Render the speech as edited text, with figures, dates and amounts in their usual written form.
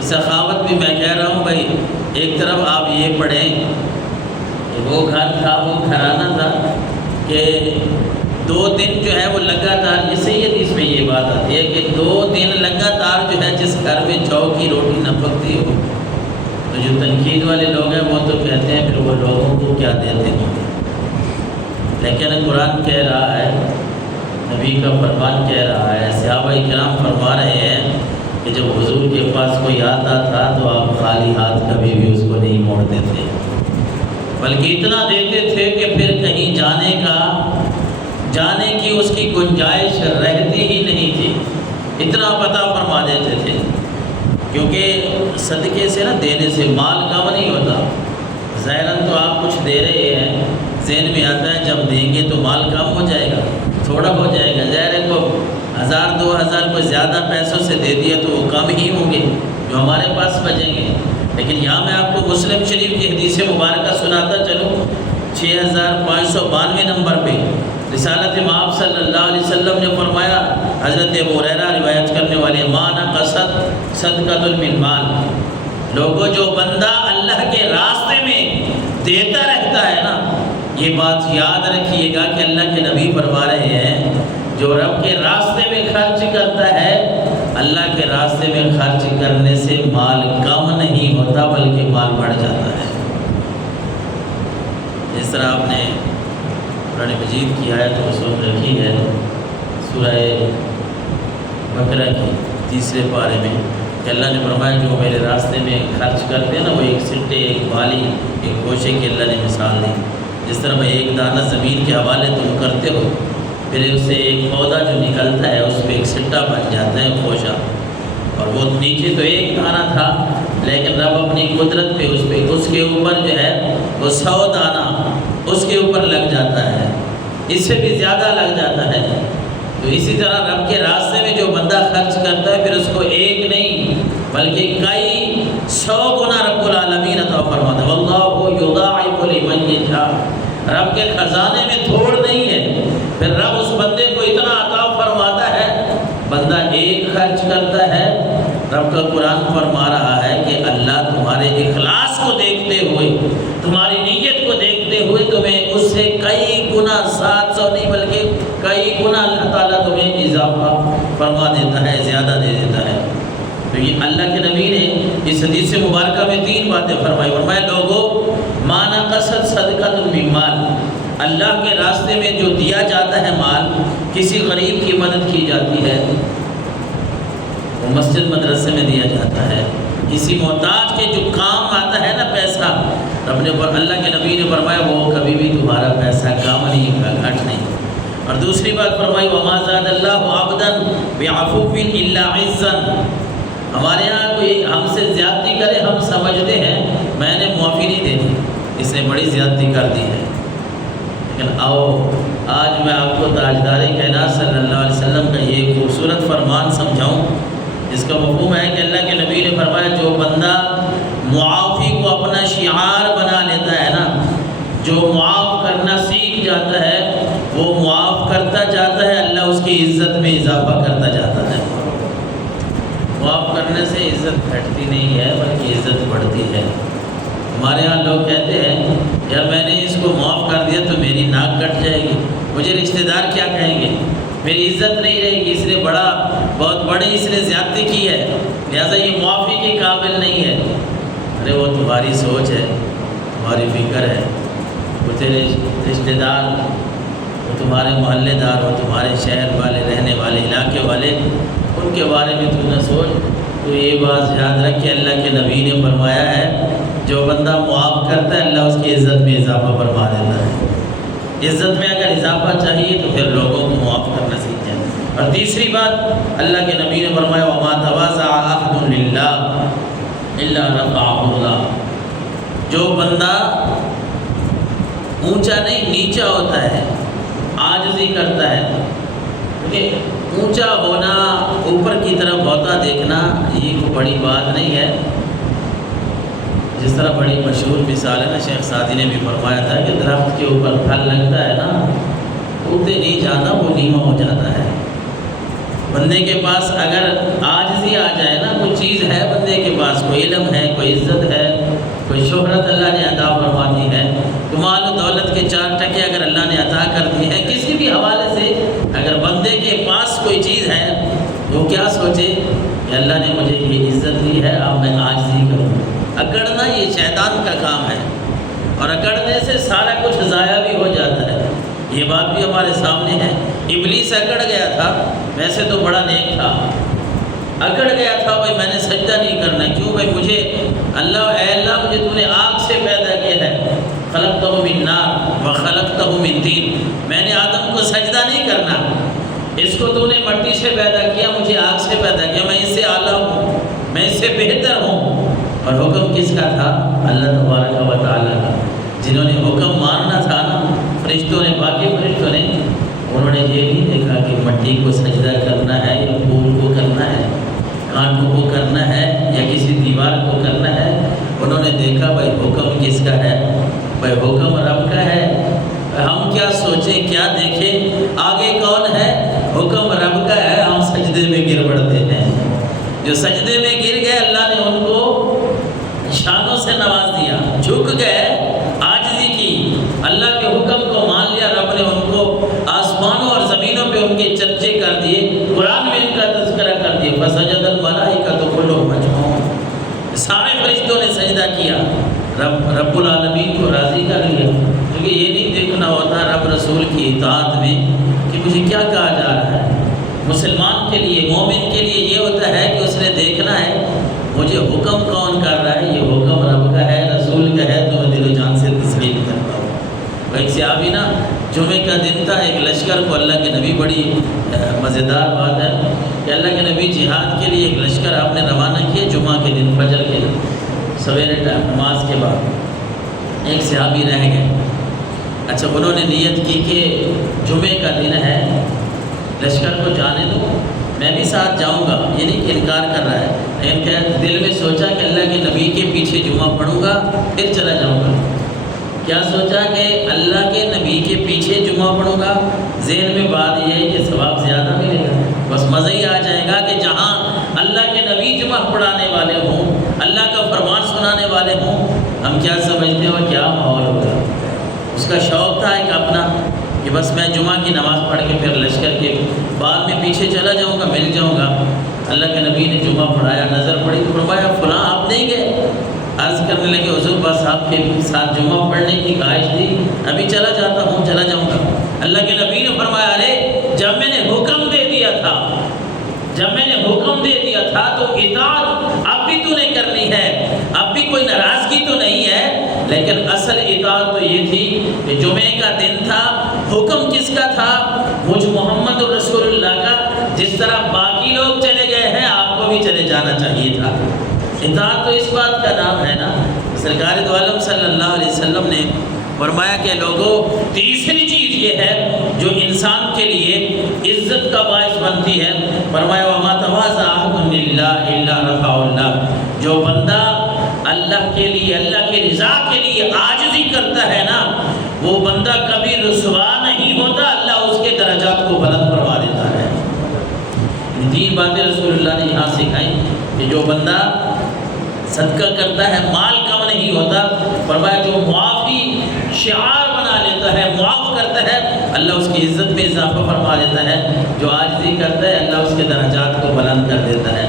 تو سخاوت بھی میں کہہ رہا ہوں بھائی، ایک طرف آپ یہ پڑھیں کہ وہ گھر تھا، وہ گھرانہ تھا کہ 2 دن جو ہے وہ لگاتار، اس سے یہ حدیث میں یہ بات آتی ہے کہ 2 دن لگاتار جو ہے جس گھر میں جو کی روٹی نہ پکتی ہو، تو جو تنقید والے لوگ ہیں وہ تو کہتے ہیں پھر وہ لوگوں کو کیا دیتے ہیں، لیکن قرآن کہہ رہا ہے، نبی کا فرمان کہہ رہا ہے، صحابہ کرام فرما رہے ہیں کہ جب حضور کے پاس کوئی آتا تھا تو آپ خالی ہاتھ کبھی بھی اس کو نہیں موڑتے تھے، بلکہ اتنا دیتے تھے کہ پھر کہیں جانے کی اس کی گنجائش رہتی ہی نہیں تھی، اتنا پتہ فرما دیتے تھے، کیونکہ صدقے سے نہ دینے سے مال کم نہیں ہوتا۔ ظاہراً تو آپ کچھ دے رہے ہیں، ذہن میں آتا ہے جب دیں گے تو مال کم ہو جائے گا، تھوڑا ہو جائے گا، ظاہر ہے کو 1000-2000 کو زیادہ پیسوں سے دے دیا تو وہ کم ہی ہوں گے جو ہمارے پاس بچیں گے۔ لیکن یہاں میں آپ کو مسلم شریف کی حدیث مبارکہ سناتا چلوں، 6592 نمبر پہ رسالت مآب صلی اللہ علیہ وسلم نے فرمایا، حضرت ابو ہریرہ روایت کرنے والے، ما نقصت صدقۃ من مال، لوگوں جو بندہ اللہ کے راستے میں دیتا رہتا ہے نا، یہ بات یاد رکھیے گا کہ اللہ کے نبی فرما رہے ہیں جو رب کے راستے میں خرچ کرتا ہے، اللہ کے راستے میں خرچ کرنے سے مال کم نہیں ہوتا بلکہ مال بڑھ جاتا ہے۔ جس طرح آپ نے قرآن مجید کی آیت کو سن رکھی ہے سورہ بقرہ کی 3 پارے میں کہ اللہ نے فرمایا جو میرے راستے میں خرچ کرتے ہیں نا، وہ ایک سٹے، ایک بالی، ایک گوشے کی اللہ نے مثال دی۔ جس طرح میں ایک دانہ زمین کے حوالے تم کرتے ہو، پھر اس سے ایک پودا جو نکلتا ہے اس پہ ایک سٹا بن جاتا ہے، خوشہ، اور وہ نیچے تو ایک دانہ تھا لیکن رب اپنی قدرت پہ اس کے اوپر جو ہے وہ 100 دانہ اس کے اوپر لگ جاتا ہے، اس سے بھی زیادہ لگ جاتا ہے۔ تو اسی طرح رب کے راستے میں جو بندہ خرچ کرتا ہے پھر اس کو ایک نہیں بلکہ کئی 100 گنا رب العالمین عطا فرماتا ہے۔ واللہ یضاعف لمن یشاء، رب کے خزانے میں تھوڑ نہیں ہے، پھر رب اس بندے کو اتنا عطا فرماتا ہے، بندہ ایک خرچ کرتا ہے، رب کا قرآن فرما رہا ہے کہ اللہ تمہارے اخلاص کو دیکھتے ہوئے، تمہاری نیت کو دیکھتے ہوئے تمہیں اس سے کئی گنا، 700 نہیں بلکہ کئی گنا اللہ تعالیٰ تمہیں اضافہ فرما دیتا ہے، زیادہ دے دیتا ہے۔ تو یہ اللہ کے نبی نے اس حدیث مبارکہ میں 3 باتیں فرمایا، لوگوں ما نقصت صدقۃ من مال، اللہ کے راستے میں جو دیا جاتا ہے مال، کسی غریب کی مدد کی جاتی ہے، وہ مسجد مدرسے میں دیا جاتا ہے، کسی محتاج کے جو کام آتا ہے نا پیسہ، اللہ کے نبی نے فرمایا وہ کبھی بھی تمہارا پیسہ کم نہیں، گھٹ نہیں۔ اور دوسری بات فرمائی، وما زاد اللہ عبدا بعفو الا عزا، ہمارے یہاں کوئی ہم سے زیادتی کرے ہم سمجھتے ہیں میں نے معافی نہیں دینی، اس نے بڑی زیادتی کر دی ہے، لیکن آؤ آج میں آپ کو تاجدار کائنات صلی اللہ علیہ وسلم کا یہ خوبصورت فرمان سمجھاؤں، اس کا مفہوم ہے کہ اللہ کے نبی نے فرمایا جو بندہ معافی کو اپنا شعار بنا لیتا ہے نا، جو معاف کرنا سیکھ جاتا ہے وہ معاف کرتا جاتا ہے، اللہ اس کی عزت میں اضافہ کرتا جاتا ہے۔ معاف کرنے سے عزت گھٹتی نہیں ہے بلکہ عزت بڑھتی ہے۔ ہمارے ہاں لوگ کہتے ہیں یار میں نے اس کو معاف کر دیا تو میری ناک کٹ جائے گی، مجھے رشتہ دار کیا کہیں گے، میری عزت نہیں رہے گی، اس نے بہت بڑی اس نے زیادتی کی ہے، لہٰذا یہ معافی کے قابل نہیں ہے۔ ارے وہ تمہاری سوچ ہے، تمہاری فکر ہے، وہ تیرے رشتہ دار، وہ تمہارے محلے دار، وہ تمہارے شہر والے، رہنے والے، علاقے والے، ان کے بارے میں تو نہ سوچ۔ تو یہ بات یاد رکھ کہ اللہ کے نبی نے فرمایا ہے جو بندہ معاف کرتا ہے اللہ اس کی عزت میں اضافہ فرما دیتا ہے۔ عزت میں اگر اضافہ چاہیے تو پھر لوگوں کو معاف کرنا سیکھ جائیں۔ اور تیسری بات اللہ کے نبی نے فرمایا وما تواضع احد للہ الا رفعہ اللہ، جو بندہ اونچا نہیں نیچا ہوتا ہے، عاجزی کرتا ہے، کیونکہ اونچا ہونا، اوپر کی طرف ہوتا دیکھنا یہ کوئی بڑی بات نہیں ہے۔ جس طرح بڑی مشہور مثال ہے نا، شیخ سعدی نے بھی فرمایا تھا کہ درخت کے اوپر پھل لگتا ہے نا، اڑتے نہیں جاتا، وہ نیواں ہو جاتا ہے۔ بندے کے پاس اگر عاجزی آ جائے نا، کوئی چیز ہے بندے کے پاس کوئی علم ہے، کوئی عزت ہے، کوئی شہرت اللہ نے عطا فرما دی ہے، تو مال و دولت کے 4 ٹکے اگر اللہ نے عطا کر دی ہے، کسی بھی حوالے سے اگر بندے کے پاس کوئی چیز ہے وہ کیا سوچے کہ اللہ نے مجھے یہ عزت دی ہے، اب میں عاجزی کروں۔ اکڑنا یہ شیطان کا کام ہے، اور اکڑنے سے سارا کچھ ضائع بھی ہو جاتا ہے۔ یہ بات بھی ہمارے سامنے ہے۔ ابلیس اکڑ گیا تھا، ویسے تو بڑا نیک تھا، اکڑ گیا تھا بھائی میں نے سجدہ نہیں کرنا، کیوں بھائی مجھے اے اللہ مجھے تو نے آگ سے پیدا کیا ہے، خلقتہ من نار وخلقتہ من طین، میں نے آدم کو سجدہ نہیں کرنا، اس کو تو نے مٹی سے پیدا کیا، مجھے آگ سے پیدا کیا، میں اس سے اعلیٰ ہوں، میں اس سے بہتر ہوں۔ اور حکم کس کا تھا؟ اللہ تبارک و تعالیٰ کا۔ جنہوں نے حکم ماننا تھا نا، فرشتوں نے، باقی فرشتوں نے، انہوں نے یہ نہیں دیکھا کہ مٹی کو سجدہ کرنا ہے یا پھول کو کرنا ہے، کانٹوں کو کرنا ہے یا کسی دیوار کو کرنا ہے، انہوں نے دیکھا بھائی حکم کس کا ہے؟ بھائی حکم رب کا ہے۔ ہم کیا سوچیں، کیا دیکھیں، آگے کون ہے؟ حکم رب کا ہے، ہم سجدے میں گر پڑتے ہیں۔ جو سجدے میں گر گئے اللہ نے ان کو شانوں سے نواز دیا، جھک گئے، عاجزی کی، اللہ کے حکم کو مان لیا، رب نے ان کو آسمانوں اور زمینوں پہ ان کے چرچے کر دیے، قرآن میں ان کا تذکرہ کر دیا، فسجد الملائکۃ کلھم اجمعون، سارے فرشتوں نے سجدہ کیا، رب العالمین کو راضی کر لیا، کیونکہ یہ نہیں دیکھنا ہوتا رب رسول کی اطاعت میں کہ مجھے کیا کہا جا رہا ہے۔ مسلمان کے لیے، مومن کے لیے یہ ہوتا ہے کہ اس نے دیکھنا ہے مجھے حکم کون کر رہا ہے، یہ حکم رب کا ہے، رسول کا ہے، تو میں دل و جان سے تسلیم کرتا ہوں۔ ایک صحابی نا، جمعے کا دن تھا، ایک لشکر کو اللہ کے نبی، بڑی مزیدار بات ہے کہ اللہ کے نبی جہاد کے لیے ایک لشکر آپ نے روانہ کیا جمعہ کے دن، فجر کے دن، سویرے نماز کے بعد۔ ایک صحابی رہ گئے، اچھا انہوں نے نیت کی کہ جمعے کا دن ہے، لشکر کو جانے دو، میں بھی ساتھ جاؤں گا، یہ نہیں کہ انکار کر رہا ہے، لیکن دل میں سوچا کہ اللہ کے نبی کے پیچھے جمعہ پڑھوں گا پھر چلا جاؤں گا۔ کیا سوچا کہ اللہ کے نبی کے پیچھے جمعہ پڑھوں گا، ذہن میں بات یہ ہے کہ ثواب زیادہ ملے گا، بس مزہ ہی آ جائے گا کہ جہاں اللہ کے نبی جمعہ پڑھانے والے ہوں، اللہ کا فرمان سنانے والے ہوں، ہم کیا سمجھتے ہو کیا ماحول ہوگا۔ اس کا شوق تھا ایک اپنا کہ بس میں جمعہ کی نماز پڑھ کے پھر لشکر کے بعد میں پیچھے چلا جاؤں گا، مل جاؤں گا۔ اللہ کے نبی نے جمعہ پڑھایا، نظر پڑی تو فرمایا فلاں آپ نہیں گئے؟ عرض کرنے لگے حضور بس آپ کے ساتھ جمعہ پڑھنے کی خواہش تھی، ابھی چلا جاتا ہوں، چلا جاؤں گا۔ اللہ کے نبی نے فرمایا ارے جب میں نے حکم دے دیا تھا، جب میں نے حکم دے دیا تھا تو اطاعت اب بھی تو نے کرنی ہے، اب بھی کوئی ناراضگی تو نہیں ہے، لیکن اصل اطاعت تو یہ تھی کہ جمعے کا دن تھا، حکم کس کا تھا؟ مجھ محمد رسول اللہ کا، جس طرح باقی لوگ چلے گئے ہیں آپ کو بھی چلے جانا چاہیے تھا۔ اطاعت تو اس بات کا نام ہے نا، سرکار دو عالم صلی اللہ علیہ وسلم نے فرمایا کہ لوگوں تیسری چیز یہ ہے جو انسان کے لیے عزت کا باعث بنتی ہے، فرمایا وما تواضع احد للہ الا رفعہ اللہ، جو بندہ اللہ کے لیے، اللہ کی رضا کے لیے عاجزی کرتا ہے نا، وہ بندہ کبھی رسوا نہیں ہوتا، اللہ اس کے درجات کو بلند فرما دیتا ہے۔ تین باتیں رسول اللہ نے یہاں سکھائیں کہ جو بندہ صدقہ کرتا ہے مال کم نہیں ہوتا، فرمایا جو معافی شعار بنا لیتا ہے، معاف کرتا ہے، اللہ اس کی عزت میں اضافہ فرما دیتا ہے، جو عاجزی کرتا ہے اللہ اس کے درجات کو بلند کر دیتا ہے۔